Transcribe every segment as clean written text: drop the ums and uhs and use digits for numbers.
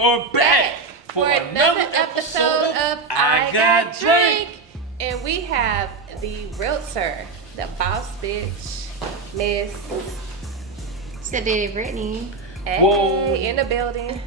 are back for another episode of I Got Drink. And we have the realtor, the boss bitch, Miss Sedity Brittany. Hey, Whoa. in the building.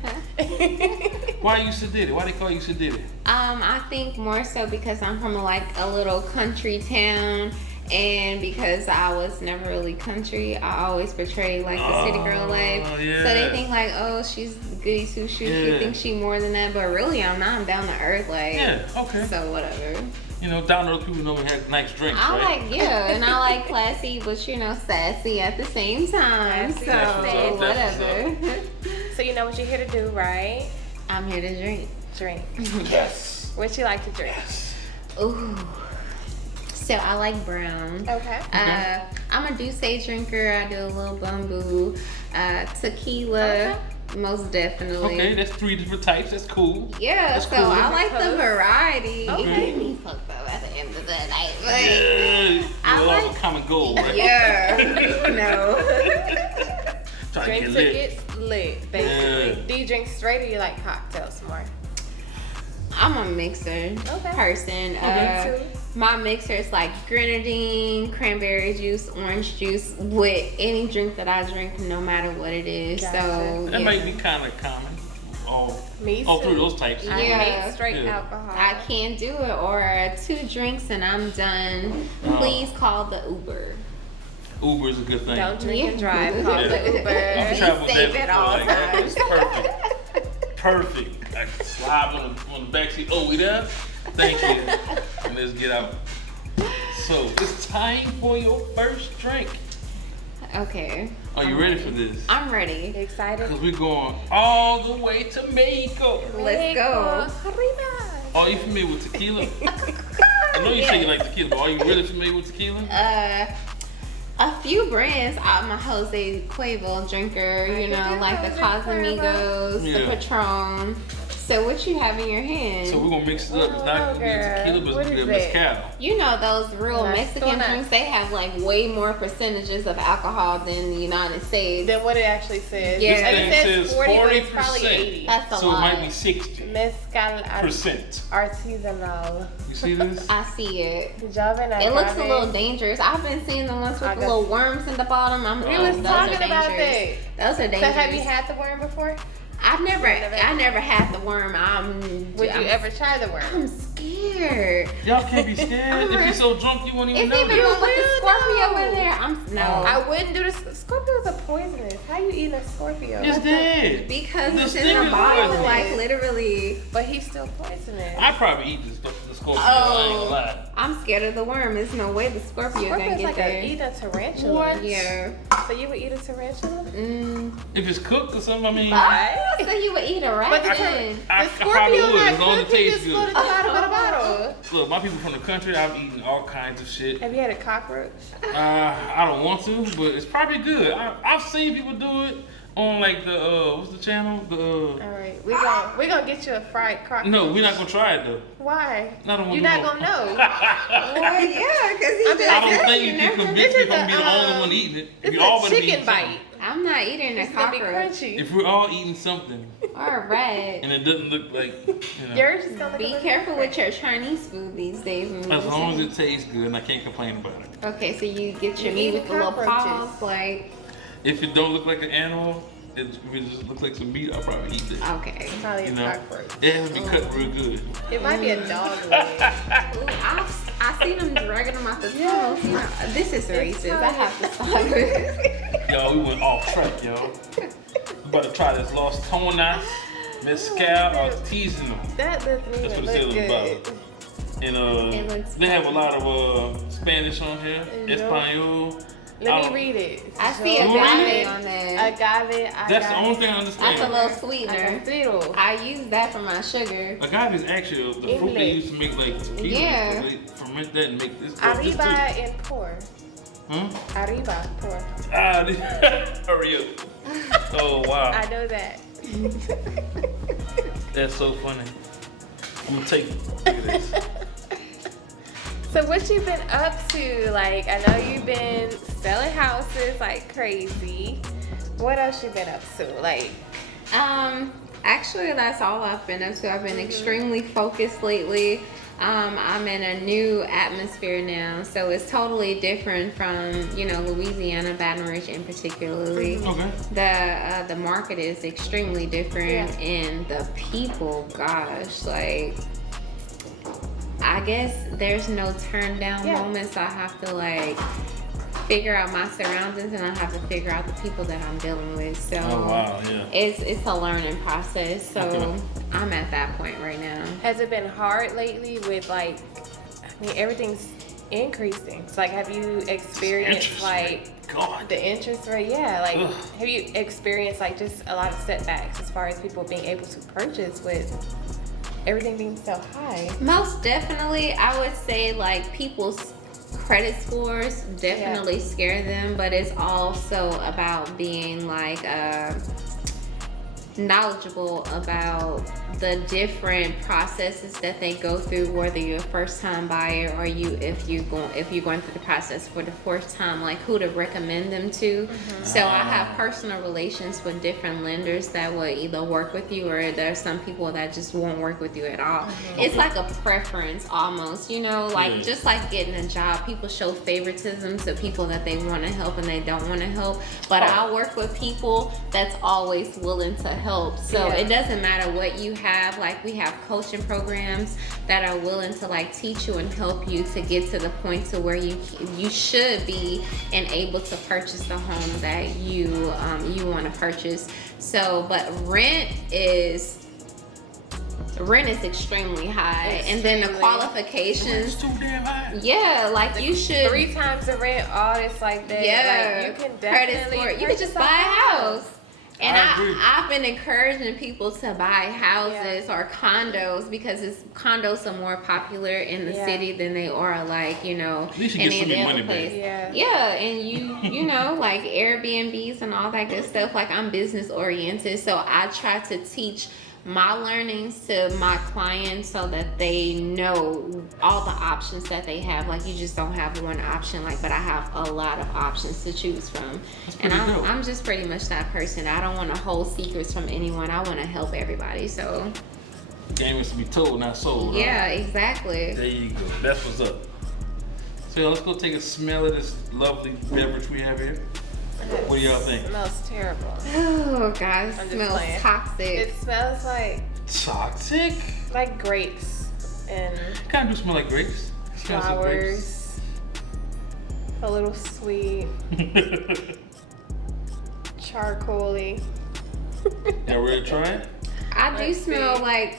Why you Sedity? Why they call you Sedity? I think more so because I'm from a little country town, and because I was never really country, I always portray like the city girl life. Yeah. So they think like, oh, she's goody two shoes. She thinks she more than that, but really I'm not. I'm down to earth, like. Yeah. Okay. So whatever. You know, down to earth people normally have nice drinks, right? And I like classy, but sassy at the same time. Classy, so whatever. So you know what you're here to do, right? I'm here to drink. Drink. Yes. What you like to drink? Ooh. So I like brown. Okay. I'm a Douce drinker. I do a little bamboo, tequila, most definitely. Okay, that's 3 different types. That's cool. Yeah, That's so cool. I like the variety. Okay. It made me fucked up at the end of the night. But Yeah. I You like- like common goal, right? yeah, no. Trying Drink to to get lit. get lit, basically. Yeah. Do you drink straight or you like cocktails more? I'm a mixer person. Me too. My mixer is like grenadine, cranberry juice, orange juice with any drink that I drink, no matter what it is. Gotcha. So That yeah. might be kind of common. Me All too. 3 of those types. I Yeah. hate straight Yeah. alcohol. I can't do it, or 2 drinks and I'm done. Please call the Uber. Uber is a good thing. Don't drink and drive. Call Yeah. the I'm Uber. traveling safe that at all before, like, that was perfect. Perfect. I can slide on the back seat. Oh, we there? Thank you. And let's get out. So it's time for your first drink. Okay. Are you ready for this? I'm ready. Excited? Because we're going all the way to Mexico. Let's go. Arriba. Are you familiar with tequila? I know you say you like tequila, but are you really familiar with tequila? A few brands. I'm a Jose Cuervo drinker, I you can know, do like the Jose Casamigos, Yeah. the Patron. So what you have in your hand? So we're going to mix it up. It's not going to be a tequila, but What it's going to is be a it? mezcal. You know those real Las Mexican Donas. drinks, they have like way more percentages of alcohol than the United States. Then what it actually says. Yeah. This If thing it says says 40, but it's probably 40%. 80. That's a So it lot. might be 60%. Mezcal artisanal. You see this? I see it. Joven It looks a agave. little dangerous. I've been seeing the ones with I the got- little worms in the bottom. We was those talking are about dangerous. that. Those are So dangerous. have you had the worm before? I never had the worm. Would you ever try the worm? I'm scared. Y'all can't be scared. If you're so drunk, you won't even It's know even this. one with the will Scorpio know. in there. No. I wouldn't do this. Scorpios are poisonous. How you eating a Scorpio? It's dead. Because The it's in sting a is bottle, poisonous. like literally. But he's still poisonous. I probably eat the Scorpio. I ain't gonna lie. I'm scared of the worm. There's no way the Scorpio gonna Scorpio's get like there. eat a tarantula. What? Yeah. So you would eat a tarantula? If it's cooked or something, I mean, So you would eat a rat? But the then? I The probably Scorpio would, not as long as it cooked, you tastes just go to the good. bottom of the bottle. Look, my people from the country, I've eaten all kinds of shit. Have you had a cockroach? I don't want to, but it's probably good. I've seen people do it on like the what's the channel? All right, we gonna get you a fried cockroach. No, we're not gonna try it though. Why? I don't want You're to not gonna know. Well, yeah, because he just I don't said think you you can never- convince me if This I'm is be the a, only one eating it. If It's you all a wanna be chicken eating bite. something. I'm not eating a It's gonna be cockroach crunchy. If we're all eating something or a rat. and it doesn't look like, you know, Yours is gonna look a Be little careful with different. your Chinese food these days. as long as it tastes good and I can't complain about it. Okay, so you get your You meat eat with the little cockroaches. paws, like, If it don't look like an animal, if it just looks like some meat, I'll probably eat that. okay. Probably You a know, cockroach. it has to be cut real good. It might be a dog leg. Ooh, I see them dragging them out the tunnels. You know, this is racist. I have to stop it. Yo, we went off track, yo. We about to try this Los Tonas Mezcal Artisanal. That doesn't That's even what it look says good. about it. And It looks they have a lot of Spanish on here, Yeah. Espanol. I Let don't- me read it. I see You want agave it? on there. Agave. That's the only thing I understand. That's a little sweetener. Agave. I use that for my sugar. Agave is actually the fruit they used to make like tequila. Yeah. So they ferment that and make this. Arriba and pour. Huh? Arriba, pour. Ah, hurry up. Oh, wow. I know that. That's so funny. I'm gonna take it. Look at this. So what you been up to? Like, I know you've been selling houses like crazy. What else you been up to? Like, Actually, that's all I've been up to. I've been extremely focused lately. I'm in a new atmosphere now, so it's totally different from, you know, Louisiana, Baton Rouge in particularly. Okay. The market is extremely different, and the people, gosh, like, I guess there's no turn down moments. I have to like figure out my surroundings, and I have to figure out the people that I'm dealing with. So it's a learning process. So I'm at that point right now. Has it been hard lately with like, I mean, everything's increasing. So like, have you experienced the interest rate? Yeah, like have you experienced like just a lot of setbacks as far as people being able to purchase with everything being so high? Most definitely, I would say like people's credit scores definitely scare them, but it's also about being like knowledgeable about the different processes that they go through, whether you're a first-time buyer or if you're going through the process for the fourth time, like who to recommend them to. So I have personal relations with different lenders that will either work with you, or there's some people that just won't work with you at all. It's like a preference almost, you know, like just like getting a job, people show favoritism to people that they want to help and they don't want to help, but I work with people that's always willing to help. So it doesn't matter what you have. Like we have coaching programs that are willing to like teach you and help you to get to the point to where you should be and able to purchase the home that you want to purchase. So, but rent is extremely high, and then the qualifications. It's too damn high. Yeah, like you should 3 times the rent, all this like that. Yeah, like, you can definitely you can just buy a house. And I I've been encouraging people to buy houses or condos, because condos are more popular in the city than they are like, you know, at least you in get some any money other place. back. Yeah, and you know, like Airbnbs and all that good stuff. Like I'm business oriented, so I try to teach my learnings to my clients so that they know all the options that they have. Like you just don't have one option, like, but I have a lot of options to choose from. And I'm just pretty much that person. I don't want to hold secrets from anyone. I want to help everybody. So game is to be told, not sold. Yeah, exactly. There you go. That's what's up. So let's go take a smell of this lovely beverage we have here. What do y'all think? It smells terrible. Oh gosh, it smells toxic. It smells like toxic? Like grapes and kind of do smell like grapes. Flowers. A little sweet. Charcoaly. Y'all ready to try it? I do smell like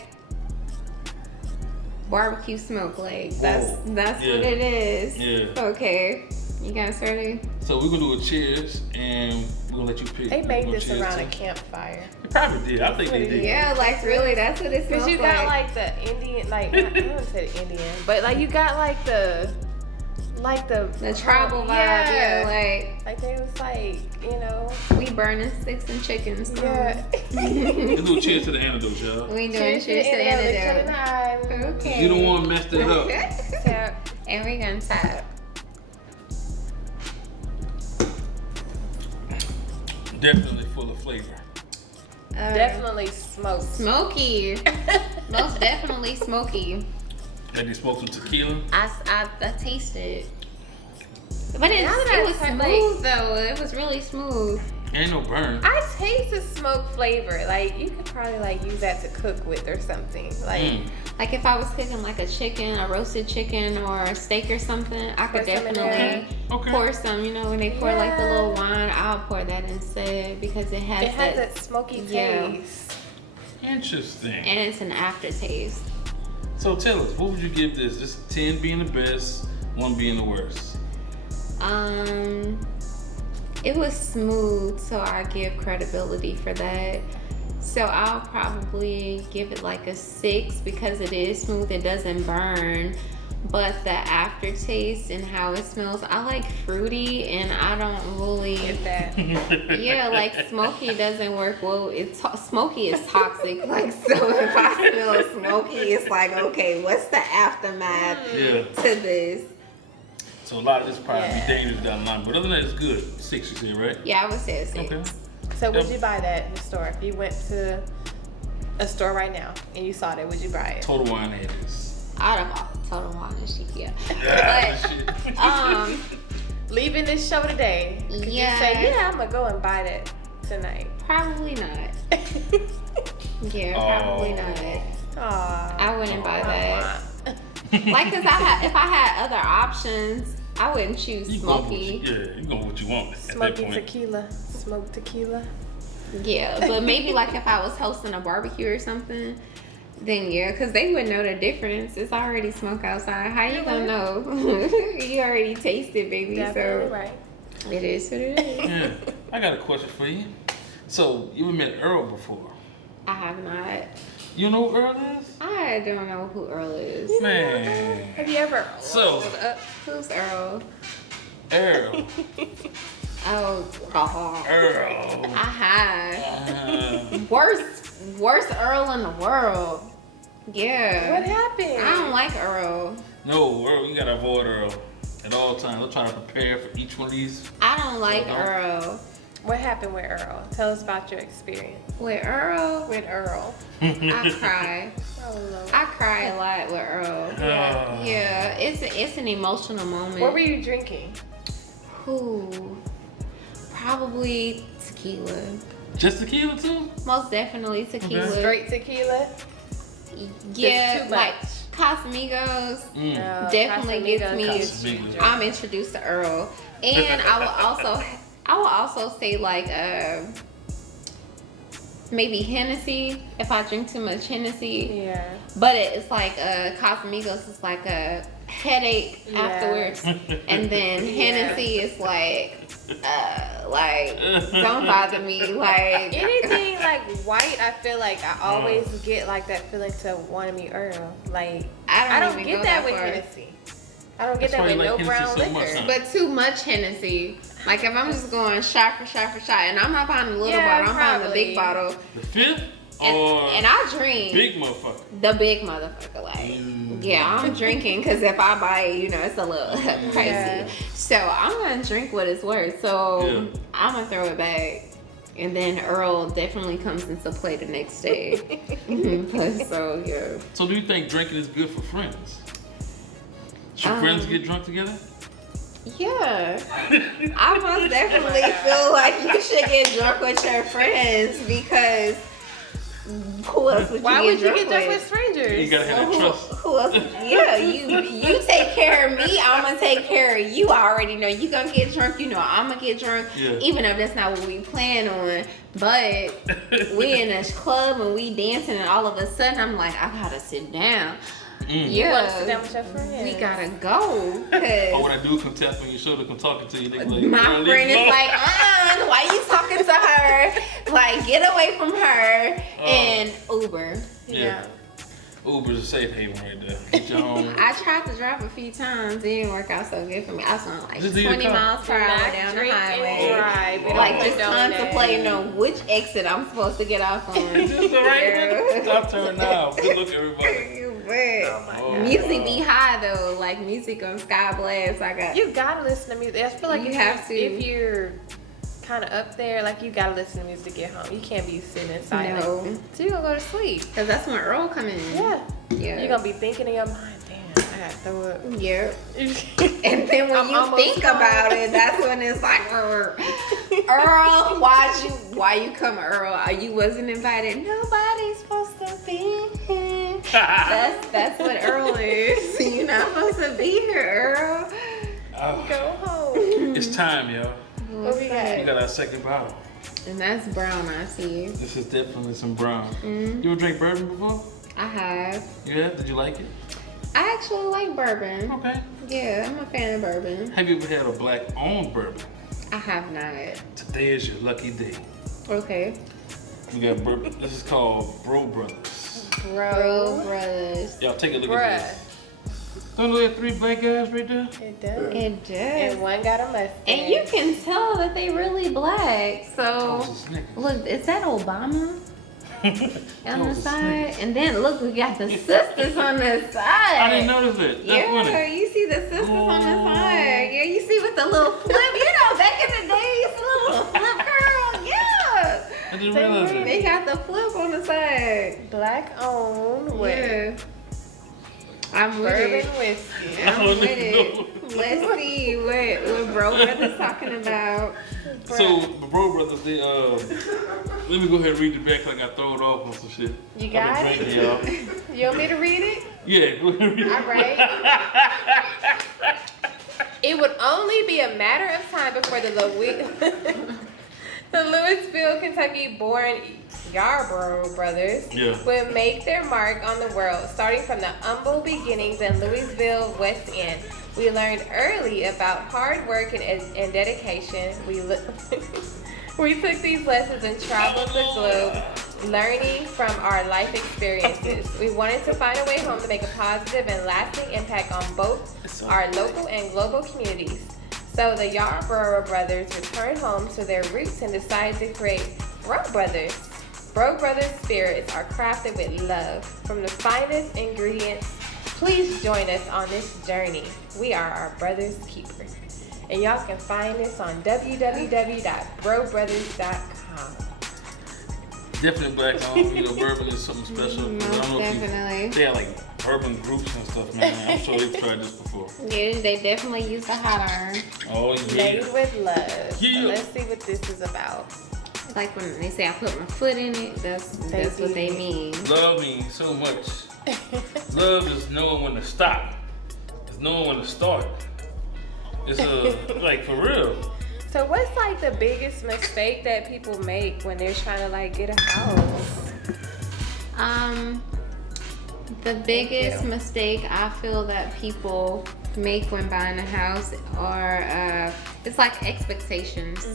barbecue smoke. Like that's what it is. Yeah. Okay. You guys ready? So we're gonna do a cheers, and we're gonna let you pick. They made this around a campfire. They probably did. I think they did. Yeah, like really, that's what it smells like. Cause you got like the Indian, like I wouldn't say the Indian, but like you got like the tribal vibe. Yeah, like they was like, you know, we burning sticks and chickens. Yeah. Let's do a cheers to the antidote, y'all. We doing cheers to the antidote. Okay. You don't want to mess it up. So, and we're gonna tap. Definitely full of flavor. Definitely smoky. Most definitely smoky. Had you smoked some tequila? I tasted it. But it was smooth though. It was really smooth. Ain't no burn. I taste the smoke flavor. Like you could probably like use that to cook with or something. Like if I was cooking like a roasted chicken or a steak or something, I could definitely pour some, you know, when they pour like the little wine, I'll pour that instead because it has that smoky taste. Interesting. And it's an aftertaste. So tell us, what would you give this? This 10 being the best, 1 being the worst. It was smooth, so I give credibility for that. So I'll probably give it like a 6 because it is smooth, it doesn't burn. But the aftertaste and how it smells, I like fruity and I don't really get that. Yeah, like smoky doesn't work well. Smoky is toxic. Like so if I smell smoky, it's like, okay, what's the aftermath to this? So a lot of this probably be dangerous down the line, but other than that, it's good. 6, you said, right? Yeah, I would say a 6. Okay. So would you buy that in the store if you went to a store right now and you saw that, would you buy it? Total Wine is. I'd have bought Total Wine and shit, yeah. Shit. Leaving this show today, could you say, yeah, I'm gonna go and buy that tonight? Probably not. Yeah, probably not. Aww. I wouldn't buy that. Like, cause if I had other options, I wouldn't choose smoky. You go what you want. Smoky tequila. Smoked tequila. Yeah, but maybe like if I was hosting a barbecue or something, then yeah, cause they would know the difference. It's already smoke outside. How you gonna know? You already tasted, baby. Definitely so right. it is what it is. Yeah. I got a question for you. So you ever met Earl before? I have not. You know who Earl is? I don't know who Earl is. Man. Have you ever? Who's Earl? Earl. Oh, Earl. I have. Worst Earl in the world. Yeah. What happened? I don't like Earl. No, Earl, you gotta avoid Earl at all times. I'm trying to prepare for each one of these. I don't like Earl. What happened with Earl? Tell us about your experience. With Earl? With Earl. I cry. Oh, Lord. I cry a lot with Earl. Yeah, it's an emotional moment. What were you drinking? Who? Probably tequila. Just tequila too? Most definitely tequila. Straight tequila? Yeah, Too like much. Casamigos No, definitely gets me. Casamigos. I'm introduced to Earl, and I will also say like maybe Hennessy if I drink too much Hennessy. Yeah. But it's like Casamigos is like a headache afterwards, and then Hennessy is like don't bother me. Like anything like white, I feel like I always get like that feeling to want to meet Earl. Like I don't even get go that with far. Hennessy. I don't get That's that why with you no like brown Hennessy so liquor. much, huh? But too much Hennessy. Like if I'm just going shot for shot, and I'm not buying the little bottle, I'm buying the big bottle. The fifth? And I drink big motherfucker. the big motherfucker. Like, yeah, I'm drinking because if I buy it, it's a little pricey. Yeah. So I'm gonna drink what it's worth. So I'm gonna throw it back. And then Earl definitely comes into play the next day. So yeah. So do you think drinking is good for friends? Should friends get drunk together? Yeah. I most definitely feel like you should get drunk with your friends because who else would you Why get would you drunk get drunk with with? strangers? You gotta have that trust. Who else? Yeah, you take care of me, I'm gonna take care of you. I already know you gonna get drunk. I'm gonna get drunk, even if that's not what we plan on. But we in a club and we dancing, and all of a sudden I'm like, I gotta sit down. You want to sit down with your friends? We gotta go. Or when I do come tap on your shoulder, come talking to you, they be like, my friend is like, why you talking to her? Like, get away from her. And Uber. Yeah. Uber's a safe haven right there. Get your home. I tried to drive a few times. It didn't work out so good for me. I was on like Just 20 miles per hour down the highway. Like just contemplating on which exit I'm supposed to get off on. Is this the right one? Stop turning now. Good look, everybody. Music be high though, like music on Sky Blast. You gotta listen to music. I feel like you have to. If you're kind of up there, like you gotta listen to music to get home. You can't be sitting inside. No. So you gonna go to sleep. Cause that's when Earl come in. Yeah. Yeah. You're gonna be thinking in your mind, damn, I gotta throw up. Yeah. And then when you think about it, that's when it's like, Earl, why you come, Earl? You wasn't invited. Nobody's supposed to be here. That's what Earl is. You're not supposed to be here, Earl. Go home. It's time, y'all. What we got? You got our second bottle. And that's brown, I see. This is definitely some brown. You ever drank bourbon before? I have. You have? Did you like it? I actually like bourbon. Okay. Yeah, I'm a fan of bourbon. Have you ever had a black-owned bourbon? I have not. Today is your lucky day. Okay. We got bourbon. This is called Bro Brothers. Bro Brothers. Y'all take a look at this. Don't look at 3 black guys right there? It does. It does. And one got a mustache. And you can tell that they really black. So, Those are Snickers. look, is that Obama on the Those are side? Snickers. And then look, we got the sisters on the side. I didn't notice it. That's Yeah, funny. you see the sisters on the side. Yeah, you see with the little flip. Back in the day, you see the little flip girl. Yeah. I didn't realize it. They got the the flip on the side. Black owned with I'm with bourbon it. whiskey. I'm with it. Let's see what Bro Brothers talking about. So the Bro Brothers, they let me go ahead and read it back like I throw it off on some shit. You got I've been it? drinking, y'all. You want me to read it? Yeah, go ahead and read it. All right. It would only be a matter of time before the Louisville, Kentucky born Yarborough brothers would make their mark on the world, starting from the humble beginnings in Louisville, West End. We learned early about hard work and dedication. We took these lessons and traveled the globe, learning from our life experiences. We wanted to find a way home to make a positive and lasting impact on both our local and global communities. So the Yarborough brothers returned home to their roots and decided to create Bro Brothers. Bro Brothers spirits are crafted with love from the finest ingredients. Please join us on this journey. We are our brother's keepers. And y'all can find us on www.brobrothers.com. Definitely black owned. You know, bourbon is something special. I don't know Definitely. if they have like bourbon groups and stuff, man. I'm sure they've tried this before. Yeah, they definitely use the hot iron. Oh, yeah. Made with love. Yeah. So let's see what this is about. Like when they say I put my foot in it, that's what they mean. Love means so much. Love is knowing when to stop. It's knowing when to start. It's like for real. So what's like the biggest mistake that people make when they're trying to like get a house? The biggest mistake I feel that people make when buying a house are it's like expectations.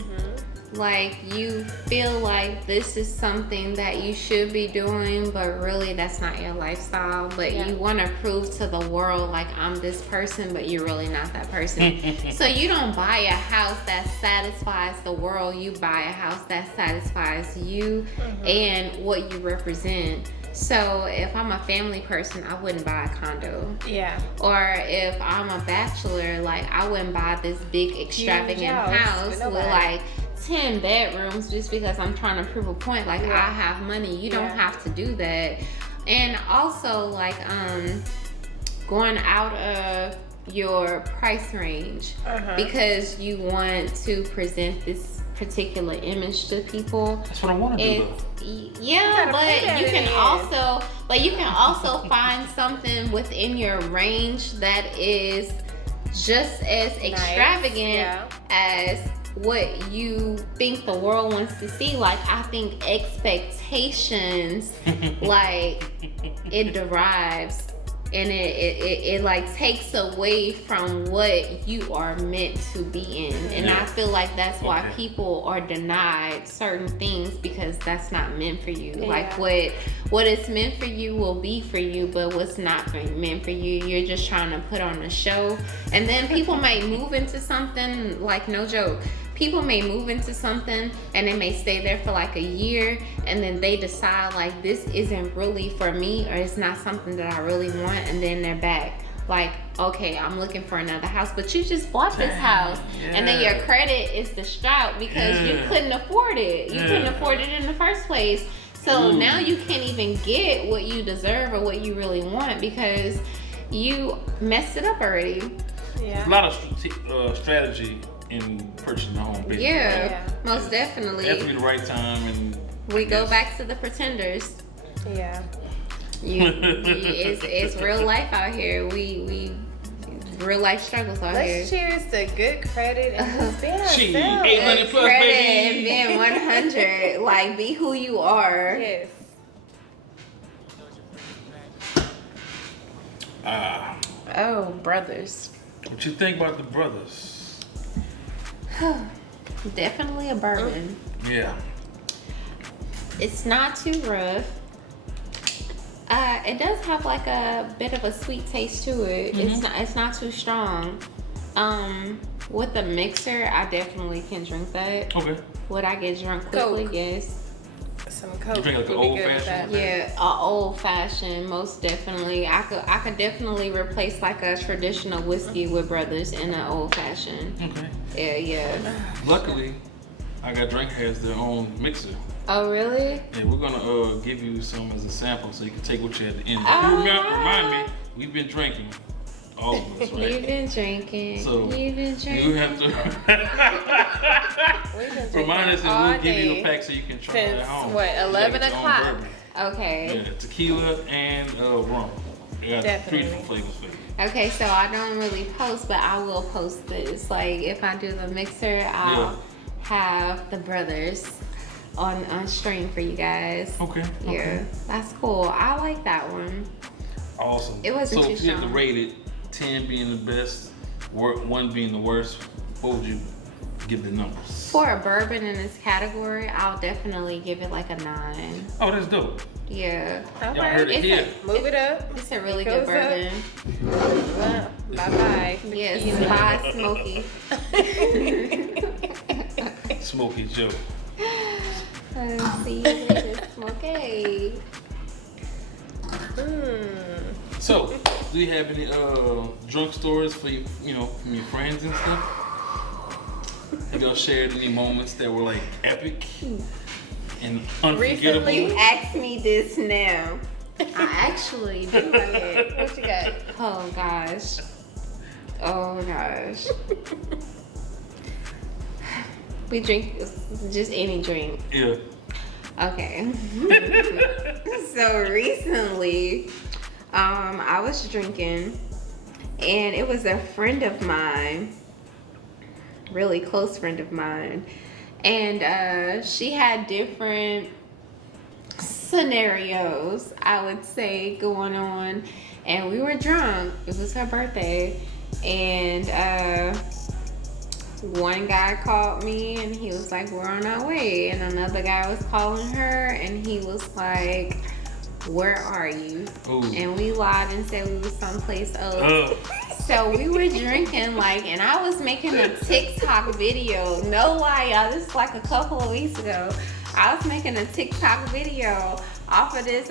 Like you feel like this is something that you should be doing, but really that's not your lifestyle. But you want to prove to the world like I'm this person, but you're really not that person. So you don't buy a house that satisfies the world. You buy a house that satisfies you and what you represent. So if I'm a family person, I wouldn't buy a condo. Yeah. Or if I'm a bachelor, like I wouldn't buy this big extravagant house with like 10 bedrooms just because I'm trying to prove a point. Like I have money. You don't have to do that. And also like going out of your price range because you want to present this particular image to people. That's what I want to do. Yeah, but you can also find something within your range that is just as extravagant as what you think the world wants to see. Like I think expectations like it derives and it like takes away from what you are meant to be in. And I feel like that's why people are denied certain things because that's not meant for you. Like what is meant for you will be for you, but what's not meant for you, you're just trying to put on a show. And then people might move into something, like no joke, people may move into something and they may stay there for like a year and then they decide like this isn't really for me or it's not something that I really want, and then they're back like, okay, I'm looking for another house, but you just bought this house and then your credit is distraught because you couldn't afford it. You couldn't afford it in the first place. So now you can't even get what you deserve or what you really want because you messed it up already. There's a lot of strategy in purchasing a home. Most definitely. It has to be the right time, and we go back to the pretenders. It's real life out here. We real life struggles out here. Let's cheers to good credit and being ourselves. 800 plus, credit baby. and being 100. Like be who you are. Yes. Oh, brothers. What you think about the brothers? Definitely a bourbon. Yeah. It's not too rough. It does have like a bit of a sweet taste to it. It's not too strong. With the mixer, I definitely can drink that. Okay. Would I get drunk quickly? Coke. Yes. Some Coke. You drink like would an be old good with fashioned? that. Yeah, a old fashioned, most definitely. I could definitely replace like a traditional whiskey with brothers in an old fashioned. Okay. Yeah. Luckily, IGotDrank has their own mixer. Oh, really? Yeah, we're gonna give you some as a sample so you can take what you at the end. Oh, Remind me, we've been drinking. All of us, right? You've been drinking. So You've been drinking. you have to remind us, and we'll give you a pack so you can try it at home. What, 11 o'clock? Okay. Yeah, tequila and rum. We got 3 different flavors for you. Okay, so I don't really post, but I will post this. Like, if I do the mixer, I'll have the brothers on stream for you guys. Okay. Yeah, that's cool. I like that one. Awesome. It wasn't so too if you had to strong. rate it, 10 being the best, 1 being the worst, what would you give the numbers? For a bourbon in this category, I'll definitely give it like a 9. Oh, that's dope. Yeah. Y'all heard it here. Move it up. It's a really good bourbon. Well, bye-bye. Yes, bye, Smokey. Smokey Joe. See you later, Smokey. So, do you have any drunk stories for you, from your friends and stuff? Have y'all shared any moments that were like epic and unforgettable? Recently? You asked me this now. I actually do it. What you got? Oh gosh. Oh gosh. We drink just any drink. Yeah. Okay. So recently, I was drinking, and it was a friend of mine, really close friend of mine, and she had different scenarios, I would say, going on, and we were drunk. It was her birthday, and one guy called me and he was like, we're on our way, and another guy was calling her and he was like, where are you? Ooh. And we lied and said we was someplace else. So we were drinking, like, and I was making a TikTok video. No lie, y'all, this is like a couple of weeks ago. I was making a TikTok video off of this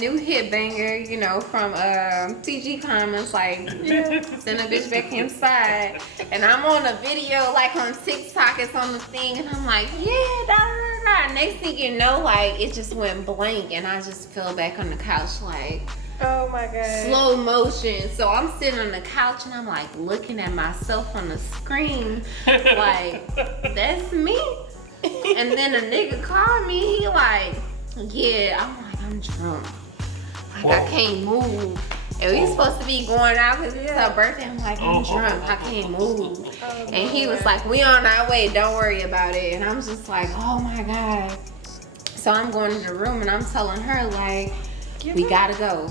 new hit banger, from TG Comments, like, send a bitch back inside. And I'm on a video, like, on TikTok, it's on the thing, and I'm like, yeah, da da da. Next thing you know, like, it just went blank, and I just fell back on the couch, like, Oh my God. slow motion. So I'm sitting on the couch, and I'm, like, looking at myself on the screen, like, that's me? And then a nigga called me, he like, yeah, I'm like, I'm drunk. Like, Whoa. I can't move. And we supposed to be going out because it's her birthday. I'm like, I'm drunk, I can't move. And he was like, we on our way, don't worry about it. And I'm just like, oh my God. So I'm going to the room and I'm telling her, like, we gotta go.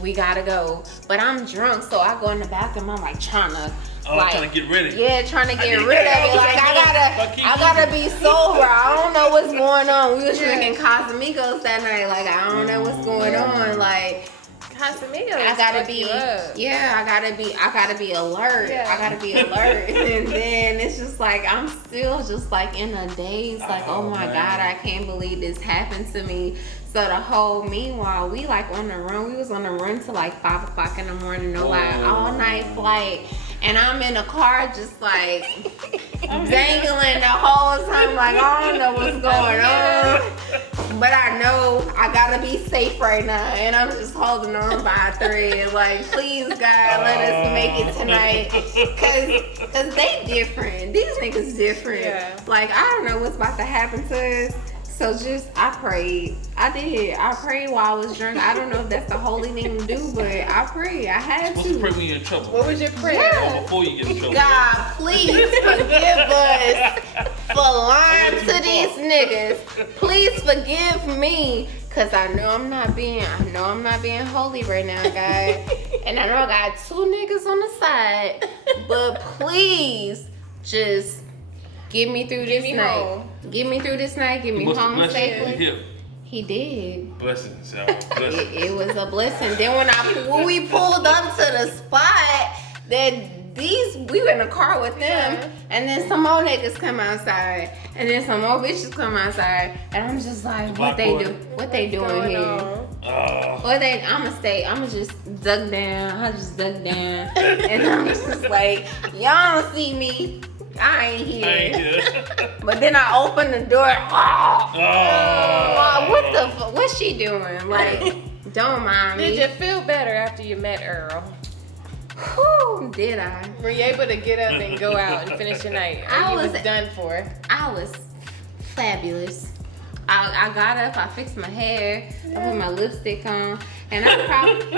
We gotta go. But I'm drunk, so I go in the bathroom, I'm like trying to trying to get ready. Yeah, trying to get rid of it. Like, I gotta be sober. I don't know what's going on. We was drinking Casamigos that night. Like, I don't know what's going on. Like, Casamigos. I gotta be, you up. yeah, I gotta be alert. Yeah. I gotta be alert. And then it's just like, I'm still just like in a daze. Like, oh my God, I can't believe this happened to me. So the whole meanwhile, we like on the run. We was on the run till like 5 o'clock in the morning. No lie, all night flight. And I'm in the car just like dangling the whole time, like I don't know what's going on. But I know I gotta be safe right now. And I'm just holding on by a thread. Like, please God, let us make it tonight. Cause they different. These niggas different. Yeah. Like, I don't know what's about to happen to us. So just, I prayed. I did. I prayed while I was drunk. I don't know if that's the holy thing to do, but I prayed. I had Supposed to pray to. when you're in trouble. What was your prayer? Yeah. Before you get in trouble. God, please forgive us for lying to these niggas. Please forgive me, cause I know I'm not being holy right now, guys. And I know I got 2 niggas on the side, but please just get me through this night. home. Get me through this night. Get me Must have home blessed you safely. to hear. He did. Blessings, y'all. Blessings. It was a blessing. Then when we pulled up to the spot, we were in the car with them, and then some more niggas come outside, and then some more bitches come outside, and I'm just like, what they do? What they doing here? I'ma just duck down. I just duck down, and I'm just like, y'all don't see me. I ain't here. I ain't here. But then I open the door. Oh. What the fuck? What's she doing? Like, don't mind me. Did you feel better after you met Earl? Whew, did I? Were you able to get up and go out and finish your night? Or I you was- was done for. I was fabulous. I got up, I fixed my hair, I put my lipstick on, and I probably,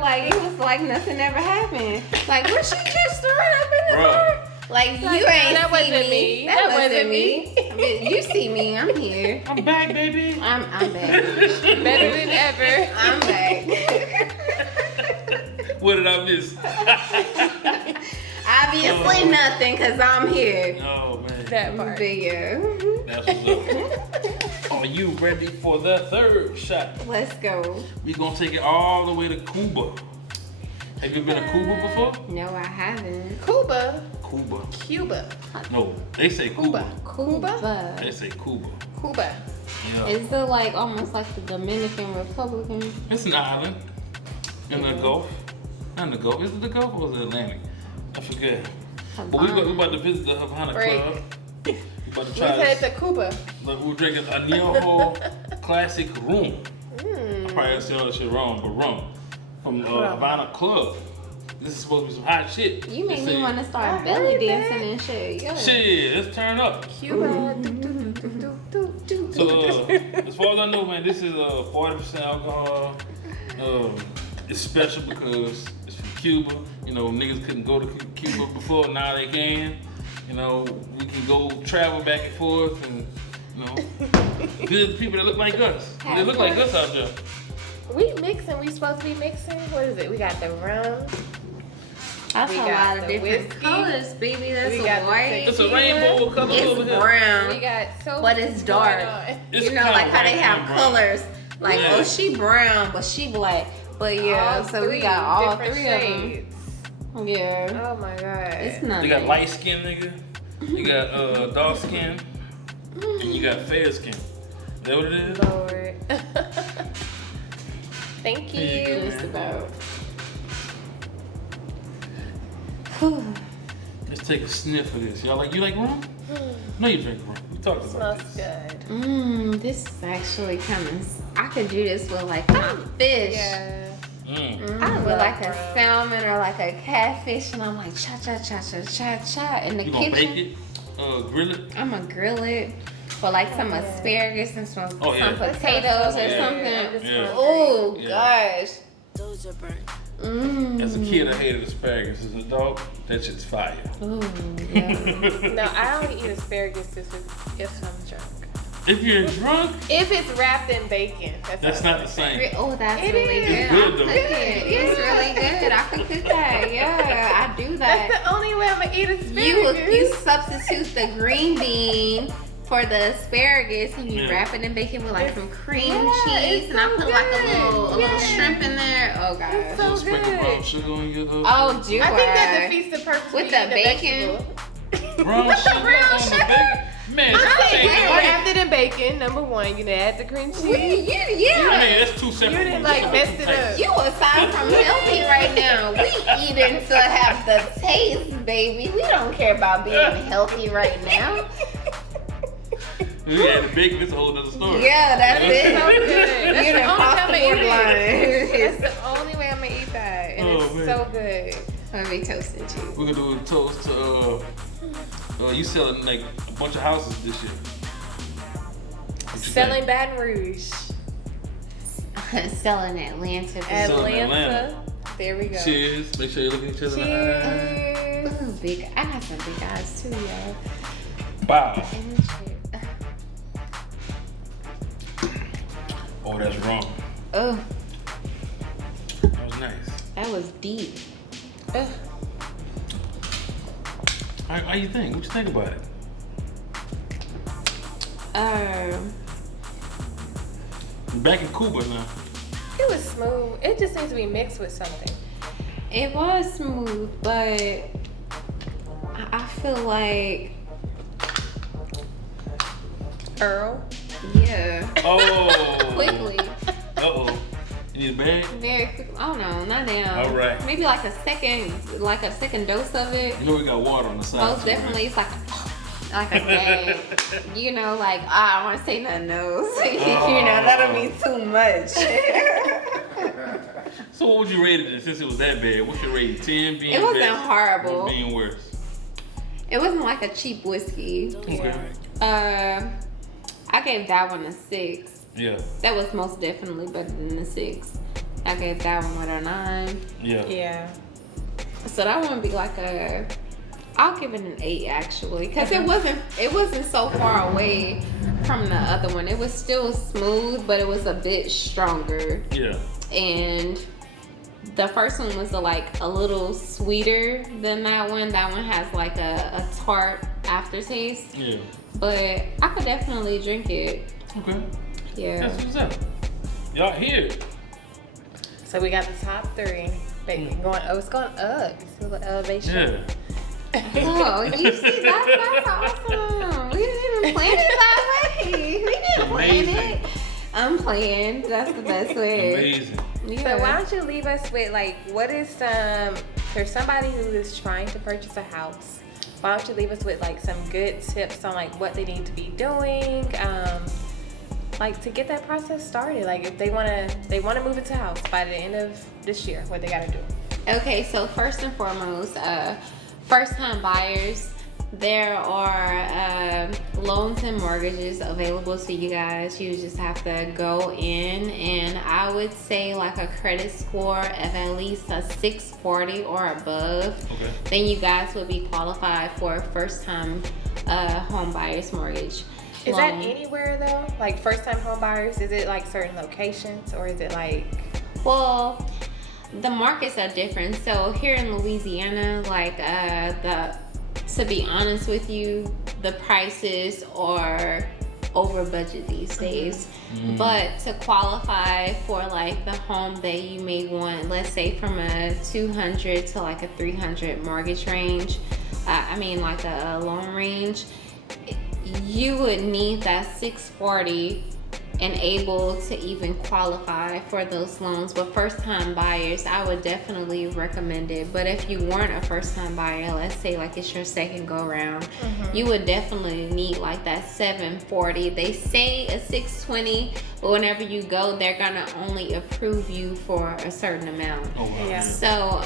like it was like nothing ever happened. Like, was she just run up in the Bruh. door? Like, you ain't that see wasn't me. That wasn't me. I mean, you see me, I'm here. I'm back, baby. I'm back. Better than ever. I'm back. What did I miss? Obviously nothing, cause I'm here. Oh man. That part. But yeah. That's what's up. Are you ready for the third shot? Let's go. We gonna take it all the way to Cuba. Have you been to Cuba before? No, I haven't. Cuba. Cuba. No, they say Cuba. Cuba. They say Cuba. Cuba. Yeah. Is it like almost like the Dominican Republic? It's an island in the Gulf. Not in the Gulf. Is it the Gulf or is it Atlantic? I forget. But we about to visit the Havana Break. Club. We about to We try said this. to Cuba. Look, we're drinking Añejo Classic Rum. I probably said all that shit wrong, but rum from Havana Club. This is supposed to be some hot shit. You make They me say, want to start I belly heard dancing that. and shit. Yeah. Shit, let's turn up. Cuba. So, as far as I know, man, this is 40% alcohol. It's special because it's from Cuba. Niggas couldn't go to Cuba before, now they can. We can go travel back and forth and, visit people that look like us. They look like us out there. We mixing. We supposed to be mixing. What is it? We got the rum. That's We a got lot of the different whiskey. colors, baby. That's We a got the white. It's a rainbow color over It's here. We brown. got so But much it's going dark. on. It's Like how they kinda have brown. colors. Like, Yeah. oh, she brown, but she black. But yeah, All so we three got all different three shades. of them. Yeah. Oh my god. It's not You got nice. light skin, nigga. You got dark skin. And you got fair skin. Is that what it is? Lord. Thank Here you go, you. Just about. Let's take a sniff of this. You like rum? No, you drink rum. We talked about Smells this. good. This is actually kind of. I could do this with like my fish. Yeah. I would like a salmon or like a catfish, and I'm like cha cha cha cha cha cha in the You gonna kitchen. bake it? Grill it? I'm gonna grill it with like some asparagus and some Oh, yeah. potatoes or Yeah. something. Yeah. Oh Yeah. gosh. Those are burnt. As a kid, I hated asparagus. As an adult, that shit's fire. Ooh, yeah. No, I only eat asparagus if I'm drunk. If you're drunk, If it's wrapped in bacon. that's not the same. Oh, that's It really is. good. It's good, I'll though. cook it. It's really good. I can cook that. Yeah, I do that. That's the only way I'm gonna eat asparagus. You substitute the green bean for the asparagus and you Yeah. wrap it in bacon with like some cream Yeah, cheese it's and I so put like a good. little Yeah. shrimp in there. Oh It's god. so Sprinkle brown good. sugar on your Oh, do I think that defeats the purpose With of the eating bacon? vegetable. brown sugar brown on the sugar? bacon. Man, I'm that's saying changing you life. wrapped it in bacon. Number one, you can add the cream cheese. I mean, Yeah. that's two separate. You didn't, ones. like, messed it up. You aside from healthy right now. We eating to have the taste, baby. We don't care about being healthy right now. Yeah, the bacon is a whole other story. Yeah, that's It's so it. good. That's You the done only crossed time the I eat borderline. it. That's the only way I'm gonna eat that, and Oh, it's man. so good. Let me toast it you. We're gonna do a toast to you selling like a bunch of houses this year. What you Selling think? Baton Rouge, Selling Atlanta. baby. Selling Atlanta. There we go. Cheers. Make sure you look at each other in the eye. Cheers. Ooh, big. I got some big eyes too, y'all. Wow. And shit. Oh, that's wrong. Oh, That was nice. that was deep. Ugh. How you think? What you think about it? You're back in Cuba now. It was smooth. It just needs to be mixed with something. It was smooth, but I feel like, Earl. yeah, Oh. quickly. Uh-oh. You need a bag? Very quick. Oh no, not now. All right. Maybe like a second dose of it. You know we got water on the side. Most definitely, it's like a gag. You know, like I don't want to say nothing else. You know, that'll be too much. So what would you rate it since it was that bad? What's your rating? 10 being It wasn't best, horrible. or being worse? It wasn't like a cheap whiskey. Okay. I gave that one a 6. Yeah. That was most definitely better than the 6. I gave that one a 9. Yeah. Yeah. So that one would be like I'll give it an 8 actually, because it wasn't so far away from the other one. It was still smooth, but it was a bit stronger. Yeah. And the first one was a little sweeter than that one. That one has like a tart aftertaste. Yeah. But I could definitely drink it. Okay. Yeah. That's what's up. Y'all here. So we got the top 3. It's going up. You see the elevation? Yeah. Oh, you see, that's awesome. We didn't even plan it that way. We didn't plan it. I'm playing. That's the best way. Amazing. Yeah. So why don't you leave us with what is for somebody who is trying to purchase a house? Why don't you leave us with some good tips on what they need to be doing, to get that process started? If they wanna move into a house by the end of this year, what they gotta do? Okay, so first and foremost, first-time buyers, there are loans and mortgages available to you guys. You just have to go in, and I would say a credit score of at least a 640 or above. Okay. Then you guys would be qualified for a first-time home buyer's mortgage. Is that anywhere though? First-time home buyers, is it certain locations, or is it Well, the markets are different. So here in Louisiana, to be honest with you, the prices are over budget these days. Mm-hmm. But to qualify for the home that you may want, let's say from a 200 to a 300 mortgage range, a loan range, you would need that 640 and able to even qualify for those loans. But first time buyers, I would definitely recommend it. But if you weren't a first time buyer, let's say it's your second go round, you would definitely need that 740. They say a 620, but whenever you go, they're gonna only approve you for a certain amount. Oh, wow. Yeah. So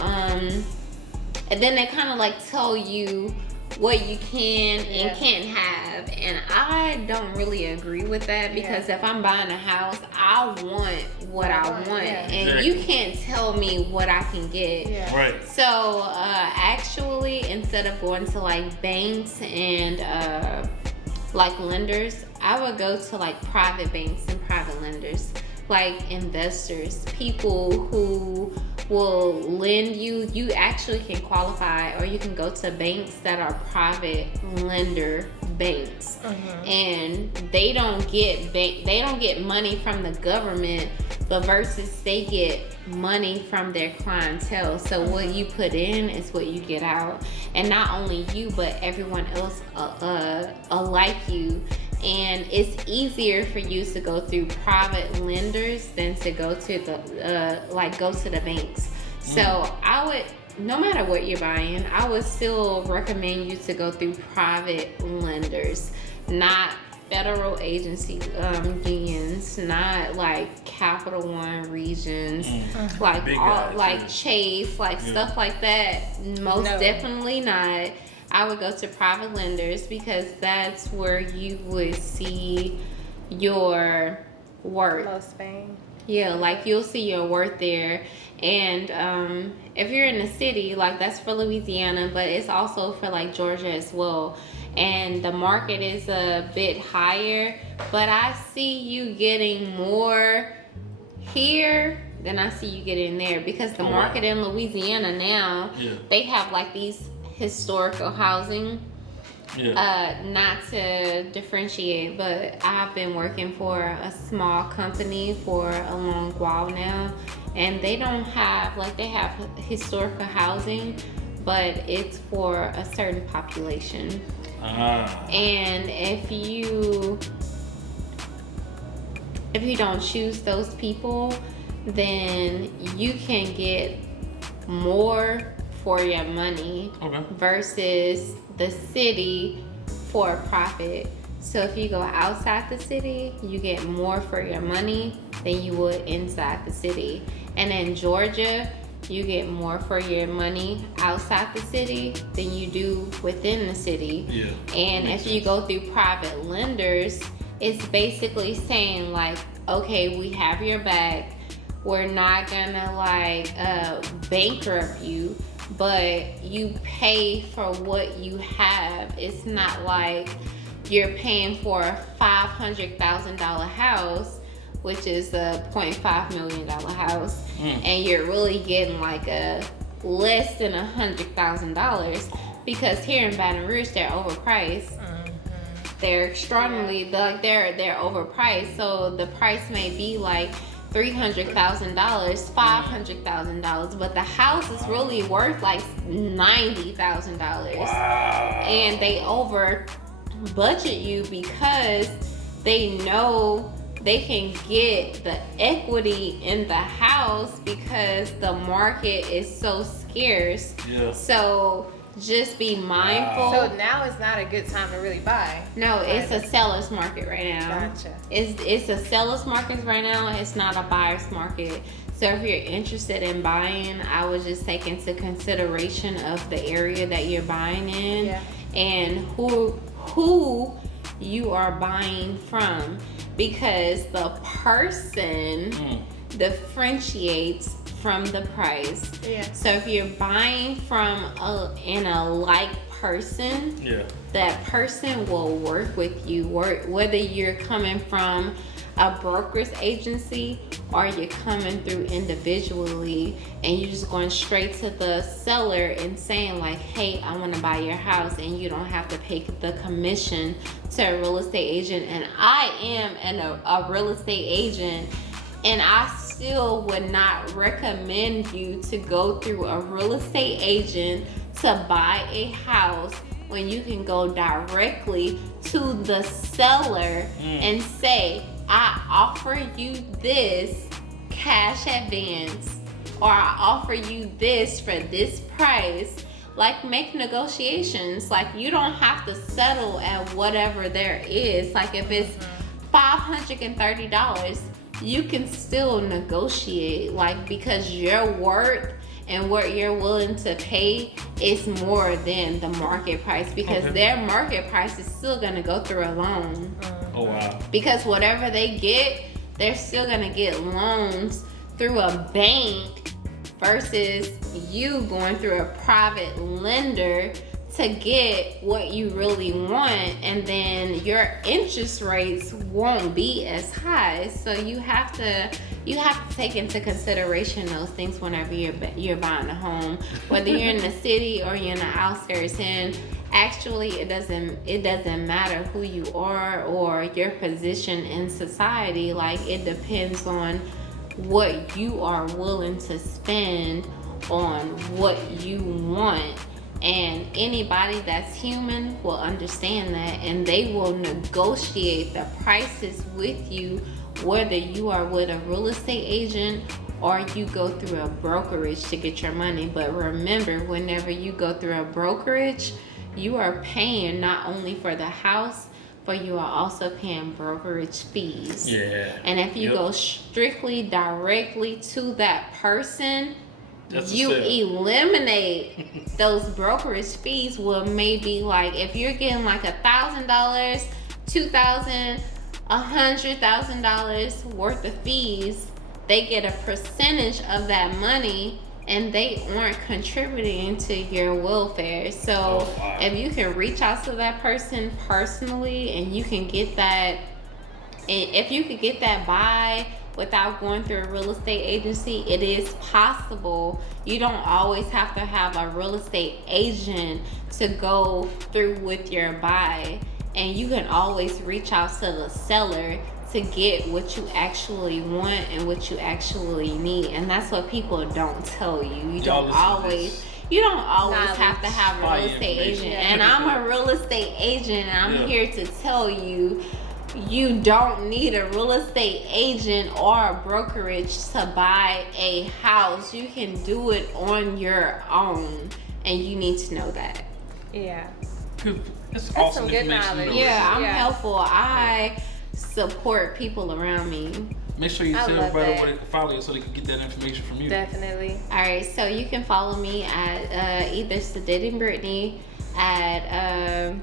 and then they kind of tell you what you can and can't have, and I don't really agree with that, because if I'm buying a house, I want what I want, and you can't tell me what I can get. Right. So actually, instead of going to banks and lenders, I would go to private banks and private lenders, investors, people who will lend you. You actually can qualify, or you can go to banks that are private lender banks, and they don't get money from the government, but versus they get money from their clientele. So what you put in is what you get out, and not only you, but everyone else like you. And it's easier for you to go through private lenders than to go to the banks. So I would, no matter what you're buying, I would still recommend you to go through private lenders, not federal agency unions, not Capital One regions, Chase, stuff like that. Most definitely not. I would go to private lenders, because that's where you would see your worth. Most bang. Yeah, you'll see your worth there. And if you're in the city, that's for Louisiana, but it's also for Georgia as well. And the market is a bit higher, but I see you getting more here than I see you getting there, because the market in Louisiana now, they have these historical housing. Not to differentiate, but I've been working for a small company for a long while now, and they don't have they have historical housing, but it's for a certain population. And if you don't choose those people, then you can get more for your money versus the city for a profit. So if you go outside the city, you get more for your money than you would inside the city. And in Georgia, you get more for your money outside the city than you do within the city. Yeah. And if you go through private lenders, it's basically saying like, okay, we have your back. We're not gonna like bankrupt you, but you pay for what you have. It's not like you're paying for a $500,000 house, which is a $0.5 million house, and you're really getting like a less than $100,000, because here in Baton Rouge they're overpriced. They're extraordinarily they're overpriced. So the price may be like $300,000, $500,000, but the house is really worth like $90,000. Wow. And they over budget you because they know they can get the equity in the house because the market is so scarce. Yeah. So just be mindful. So now is not a good time to really buy. No, it's a seller's market right now. Gotcha. It's a seller's market right now. It's not a buyer's market. So if you're interested in buying, I would just take into consideration of the area that you're buying in and who you are buying from, because the person differentiates from the price. Yeah. So if you're buying from a like person, that person will work with you. Whether you're coming from a broker's agency or you're coming through individually and you're just going straight to the seller and saying like, hey, I want to buy your house, and you don't have to pay the commission to a real estate agent. And I am a real estate agent, and I still would not recommend you to go through a real estate agent to buy a house when you can go directly to the seller and say, I offer you this cash advance, or I offer you this for this price. Like, make negotiations. Like, you don't have to settle at whatever there is. Like, if it's $530, you can still negotiate, like, because your worth and what you're willing to pay is more than the market price, because their market price is still gonna go through a loan. Oh wow. Because whatever they get, they're still gonna get loans through a bank versus you going through a private lender to get what you really want, and then your interest rates won't be as high. So you have to take into consideration those things whenever you're buying a home, whether you're in the city or you're in the outskirts. And actually, it doesn't matter who you are or your position in society. Like, it depends on what you are willing to spend on what you want. And anybody that's human will understand that, and they will negotiate the prices with you, whether you are with a real estate agent or you go through a brokerage to get your money. But remember, whenever you go through a brokerage, you are paying not only for the house, but you are also paying brokerage fees. Yeah. And if you go strictly directly to that person, you eliminate those brokerage fees. Well, maybe like if you're getting like $1,000, $2,000, $100,000 worth of fees, they get a percentage of that money, and they aren't contributing to your welfare. So if you can reach out to that person personally, and you can get that, and if you could get that buy without going through a real estate agency, it is possible. You don't always have to have a real estate agent to go through with your buy, and you can always reach out to the seller to get what you actually want and what you actually need. And that's what people don't tell you. You don't always have to have a real estate agent. And I'm a real estate agent, and I'm here to tell you you don't need a real estate agent or a brokerage to buy a house. You can do it on your own, and you need to know that. Yeah. It's That's awesome some good information to knowledge. know. Yeah, I'm Yeah. helpful. I support people around me. Make sure you I tell love everybody that. where they can follow you so they can get that information from you. Definitely. All right, so you can follow me at either Sedated Brittany, at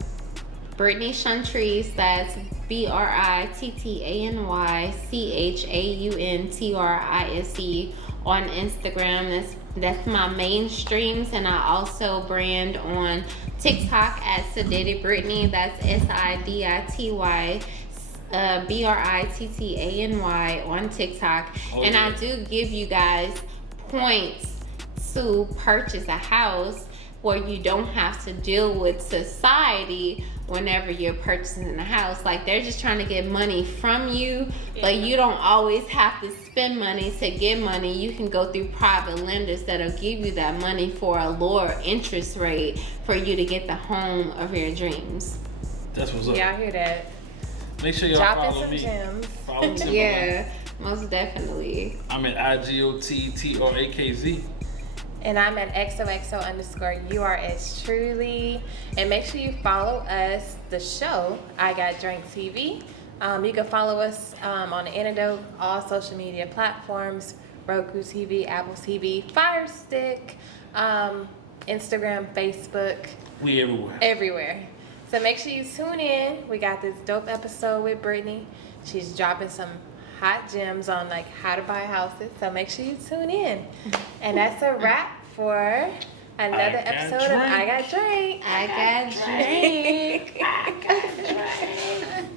Brittany Chantrise. That's BrittanyChauntrise on Instagram. That's my mainstreams, and I also brand on TikTok at Sedated Brittany. That's SIDITY. BRITTANY on TikTok. Oh, and yeah. I do give you guys points to purchase a house where you don't have to deal with society whenever you're purchasing a house. Like, they're just trying to get money from you, but you don't always have to spend money to get money. You can go through private lenders that'll give you that money for a lower interest rate for you to get the home of your dreams. That's what's up. Yeah, I hear that. Make sure y'all Dropping follow some me. gems. Follow Timberlynn. Yeah, most definitely. I'm at IGotTrakz. And I'm at XOXO_URS Truly. And make sure you follow us, the show, IGotDrank TV. You can follow us on the internet, all social media platforms, Roku TV, Apple TV, Fire Stick, Instagram, Facebook, We everywhere. everywhere. So make sure you tune in. We got this dope episode with Brittany. She's dropping some hot gems on like how to buy houses. So make sure you tune in. And that's a wrap for another episode of I Got Drink. I got drink. I got drink.